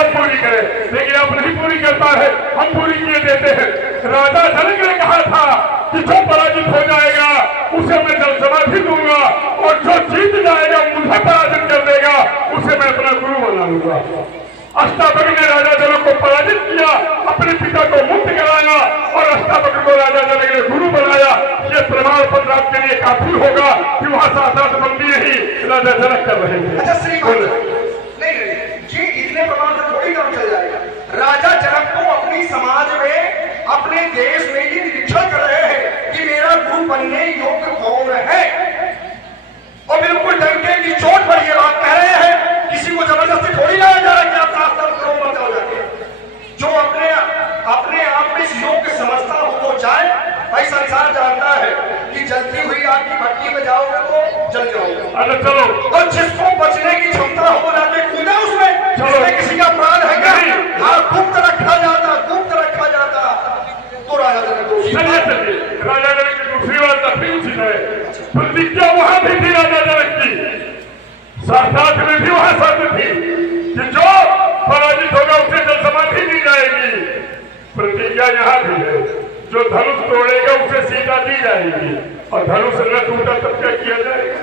आप पूरी करें, लेकिन आप नहीं पूरी करता है, हम पूरी किए देते हैं। राजा जनक ने कहा था कि जो पराजित हो जाएगा उसे मैं जल समाधि दूंगा, और जो जीत जाएगा मुझे पराजित कर देगा उसे मैं अपना गुरु बना लूंगा। अष्टावक्र ने राजा जनक को पराजित किया, अपने पिता को मुक्त कराया और अष्टावक्र को राजा जनक ने गुरु बनाया। ये प्रमाण पत्र आपके लिए काफी होगा कि वहां सात बंदी ही राजा जनक कर रहे थे। अच्छा श्रीमान, नहीं जी, इतने प्रमाण से थोड़ी काम चल जाएगा। राजा जनक को अपनी समाज में, अपने देश में ही निरीक्षण कर रहे हैं कि मेरा गुरु बनने योग्य कौन है, और बिल्कुल डंके की चोट पर ये बात कह रहे हैं। किसी को जबरदस्ती थोड़ी लाया जा रहा है कि आप शास्त्र करो मत जाओ जाके। जो अपने आप में इस योग्य समझता हो वो जाए। भाई संसार जानता है कि जलती हुई आग की भट्टी में जाओगे तो जल जाओगे। अरे चलो, और जिसको बचने की क्षमता हो जाके कूदा उसमें, जिसमें किसी का प्राण है क्या? हाँ, गुप्त रखा जाता तो राजा जनक को चलिए राजा जनक की दूसरी बात काफी उचित है। प्रतिज्ञा वहां भी थी राजा जनक की, साक्षात में भी वहां शर्त थी कि जो पराजित होगा उसे जल समाधि दी जाएगी। प्रतिज्ञा यहाँ भी है, जो धनुष तोड़ेगा उसे सीता दी जाएगी, और धनुष न टूटा तब क्या किया जाएगा?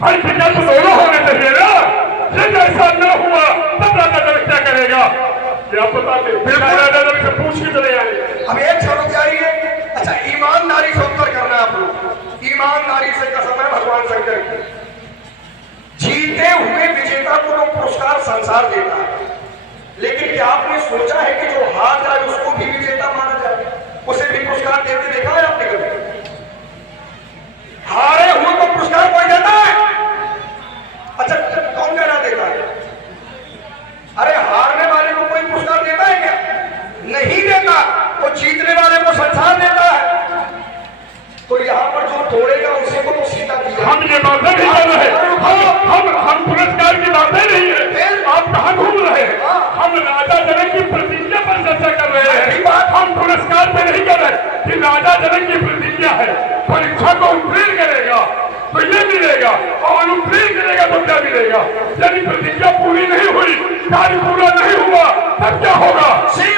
भाई प्रतिज्ञा तो दोनों होने चाहिए ना। ये ऐसा न हुआ तब राजा जनक क्या करेगा? क्या पता फिर राजा जनक से पूछ के चले आए। अब एक क्षण जाइए। अच्छा, ईमानदारी से उत्तर करना आप लोग, ईमानदारी से कसम है भगवान शंकर की। जीते हुए विजेता को लोग पुरस्कार संसार देता है, लेकिन क्या आपने सोचा है कि जो हार जाए उसको भी विजेता माना जाए, उसे भी पुरस्कार देते देखा है आपने कभी? हारे हुए को पुरस्कार कोई देता है? अच्छा, कौन कहना देता है? अरे हारने वाले को कोई पुरस्कार देता है क्या? नहीं देता। वो जीतने वाले को संसार देता है। तो यहाँ पर जो तोड़ेगा उसी को तो सीता दी। हम ये बातें नहीं कर रहे, हम पुरस्कार की बातें नहीं है। आप कहाँ घूम रहे हैं? हम राजा जनक की प्रतिज्ञा पर चर्चा कर रहे हैं। हम पुरस्कार पे नहीं कर रहे कि राजा जनक की प्रतिज्ञा है, परीक्षा को उत्तीर्ण करेगा तो ये मिलेगा, और अनुत्तीर्ण करेगा तो क्या मिलेगा। यदि प्रतिज्ञा पूरी नहीं हुई, कार्य पूरा नहीं हुआ, तब क्या होगा?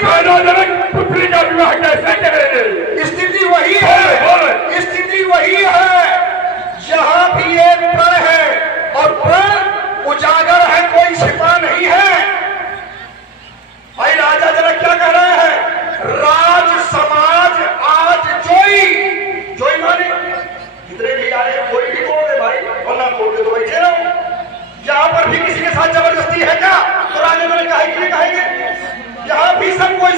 राजा जनक पुत्री का विवाह कैसे करेंगे? स्थिति वही है, स्थिति वही है। यहाँ भी एक प्रण है, और प्रण उजागर है, कोई छिपा नहीं है। भाई राजा जनक क्या कह रहे हैं? राज समाज आज जोई माने जितने भी आए कोई भी तोड़ दे भाई, और ना तोड़ दे तो बैठे रहो। यहाँ पर भी किसी के साथ